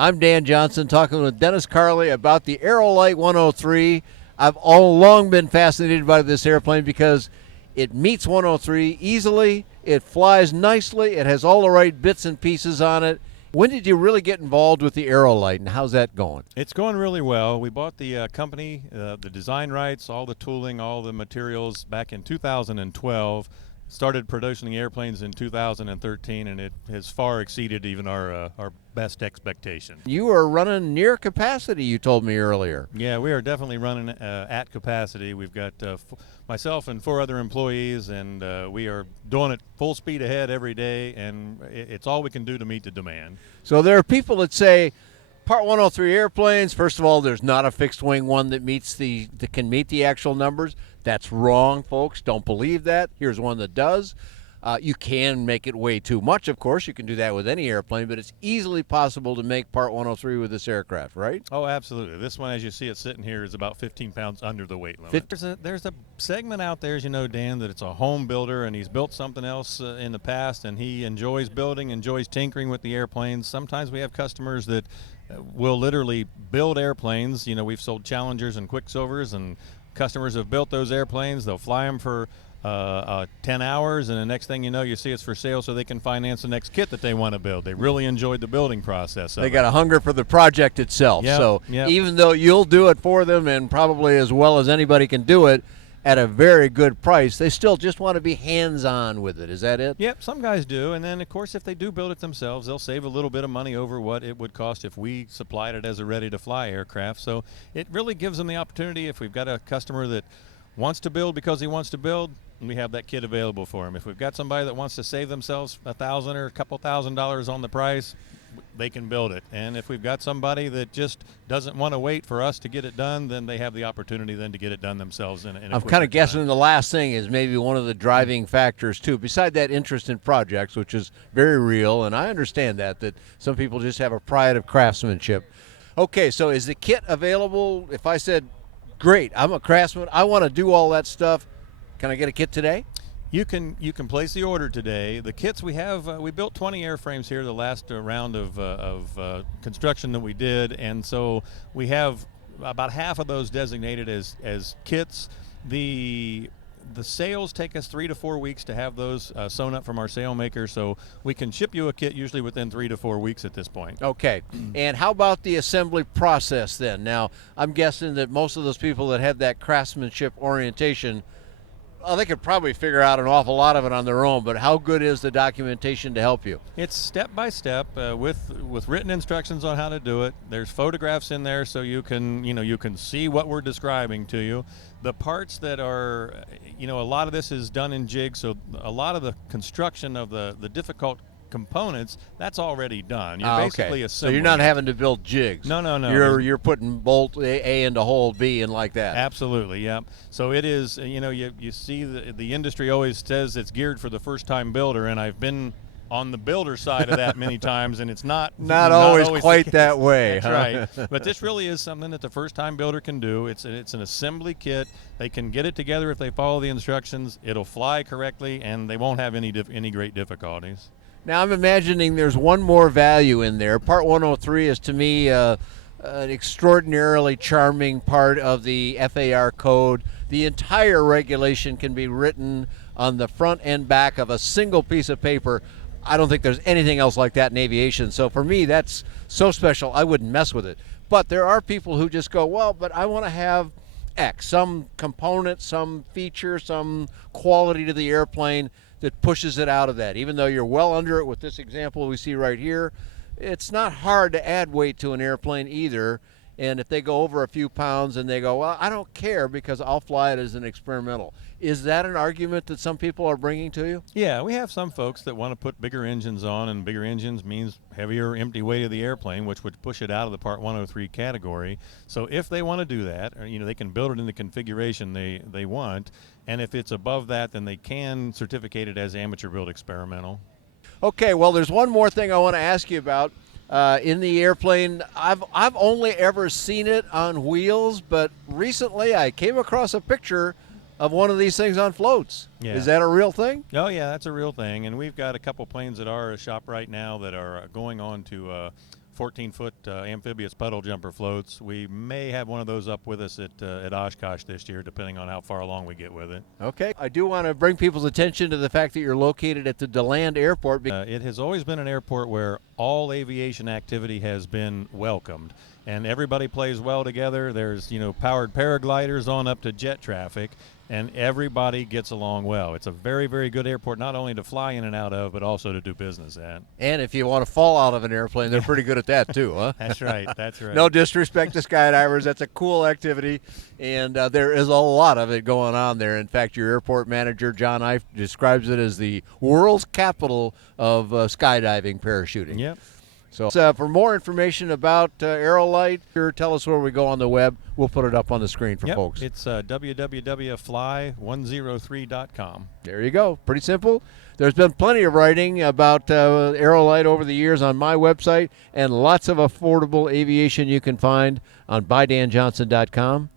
I'm Dan Johnson talking with Dennis Carley about the Aerolite 103. I've all along been fascinated by this airplane because it meets 103 easily, it flies nicely, it has all the right bits and pieces on it. When did you really get involved with the Aerolite, and how's that going? It's going really well. We bought the company, the design rights, all the tooling, all the materials back in 2012. Started producing airplanes in 2013, and it has far exceeded even our best expectation. You are running near capacity, you told me earlier. Yeah, we are definitely running at capacity. We've got myself and 4 other employees, and we are doing it full speed ahead every day, and it's all we can do to meet the demand. So there are people that say, Part 103 airplanes, first of all, there's not a fixed wing one that can meet the actual numbers. That's wrong, folks. Don't believe that. Here's one that does. You can make it way too much, of course. You can do that with any airplane, but it's easily possible to make Part 103 with this aircraft, right? Oh, absolutely. This one, as you see it sitting here, is about 15 pounds under the weight limit. There's a segment out there, as you know, Dan, that it's a home builder, and he's built something else in the past, and he enjoys building, enjoys tinkering with the airplanes. Sometimes we have customers that will literally build airplanes. You know, we've sold Challengers and Quicksilvers, and customers have built those airplanes. They'll fly them for 10 hours, and the next thing you know, you see it's for sale so they can finance the next kit that they want to build. They really enjoyed the building process of They got a hunger for the project itself. Yep, so yep. Even though you'll do it for them and probably as well as anybody can do it at a very good price, they still just want to be hands-on with it. Is that it? Yep, some guys do. And then, of course, if they do build it themselves, they'll save a little bit of money over what it would cost if we supplied it as a ready-to-fly aircraft. So it really gives them the opportunity. If we've got a customer that wants to build because he wants to build, we have that kit available for him. If we've got somebody that wants to save themselves $1,000 or a couple $1,000s on the price, they can build it. And if we've got somebody that just doesn't want to wait for us to get it done, then they have the opportunity then to get it done themselves. I'm kind of guessing the last thing is maybe one of the driving factors too, beside that interest in projects, which is very real, and I understand that some people just have a pride of craftsmanship. Okay, so is the kit available? If I said, great, I'm a craftsman, I want to do all that stuff, can I get a kit today? You can place the order today. The kits we have, we built 20 airframes here the last round of construction that we did, and so we have about half of those designated as kits. The sales take us 3 to 4 weeks to have those sewn up from our sale maker, so we can ship you a kit usually within 3 to 4 weeks at this point. Okay, and how about the assembly process then? Now, I'm guessing that most of those people that have that craftsmanship orientation, well, they could probably figure out an awful lot of it on their own, but how good is the documentation to help you? It's step by step with written instructions on how to do it. There's photographs in there so you can see what we're describing to you. The parts that are, a lot of this is done in jigs, so a lot of the construction of the difficult components, that's already done. You're basically assembling. So you're not having to build jigs. No. You're putting bolt A into hole B and like that. Absolutely, yeah. So it is, you see the industry always says it's geared for the first-time builder, and I've been on the builder side of that many times, and it's not always quite that way. That's right. But this really is something that the first-time builder can do. It's an assembly kit. They can get it together if they follow the instructions. It'll fly correctly, and they won't have any great difficulties. Now, I'm imagining there's one more value in there. Part 103 is, to me, an extraordinarily charming part of the FAR code. The entire regulation can be written on the front and back of a single piece of paper. I don't think there's anything else like that in aviation. So for me, that's so special, I wouldn't mess with it. But there are people who just go, well, but I want to have X, some component, some feature, some quality to the airplane that pushes it out of that. Even though you're well under it with this example we see right here, it's not hard to add weight to an airplane either. And if they go over a few pounds and they go, well, I don't care because I'll fly it as an experimental. Is that an argument that some people are bringing to you? Yeah, we have some folks that want to put bigger engines on, and bigger engines means heavier empty weight of the airplane, which would push it out of the Part 103 category. So if they want to do that, they can build it in the configuration they want, and if it's above that, then they can certificate it as amateur build experimental. Okay, well, there's one more thing I want to ask you about. In the airplane, I've only ever seen it on wheels, but recently I came across a picture of one of these things on floats. Yeah. Is that a real thing? Oh yeah, that's a real thing, and we've got a couple planes at our shop right now that are going on to 14-foot amphibious puddle jumper floats. We may have one of those up with us at Oshkosh this year, depending on how far along we get with it. Okay. I do want to bring people's attention to the fact that you're located at the DeLand Airport. It has always been an airport where all aviation activity has been welcomed, and everybody plays well together. There's, powered paragliders on up to jet traffic, and everybody gets along well. It's a very, very good airport, not only to fly in and out of, but also to do business at. And if you want to fall out of an airplane, they're pretty good at that too, huh? That's right. That's right. No disrespect to skydivers. That's a cool activity, and there is a lot of it going on there. In fact, your airport manager, John Ife, describes it as the world's capital of skydiving parachuting. Yep. So for more information about Aerolite, tell us where we go on the web. We'll put it up on the screen for folks. It's www.fly103.com. There you go. Pretty simple. There's been plenty of writing about Aerolite over the years on my website, and lots of affordable aviation you can find on BuyDanJohnson.com.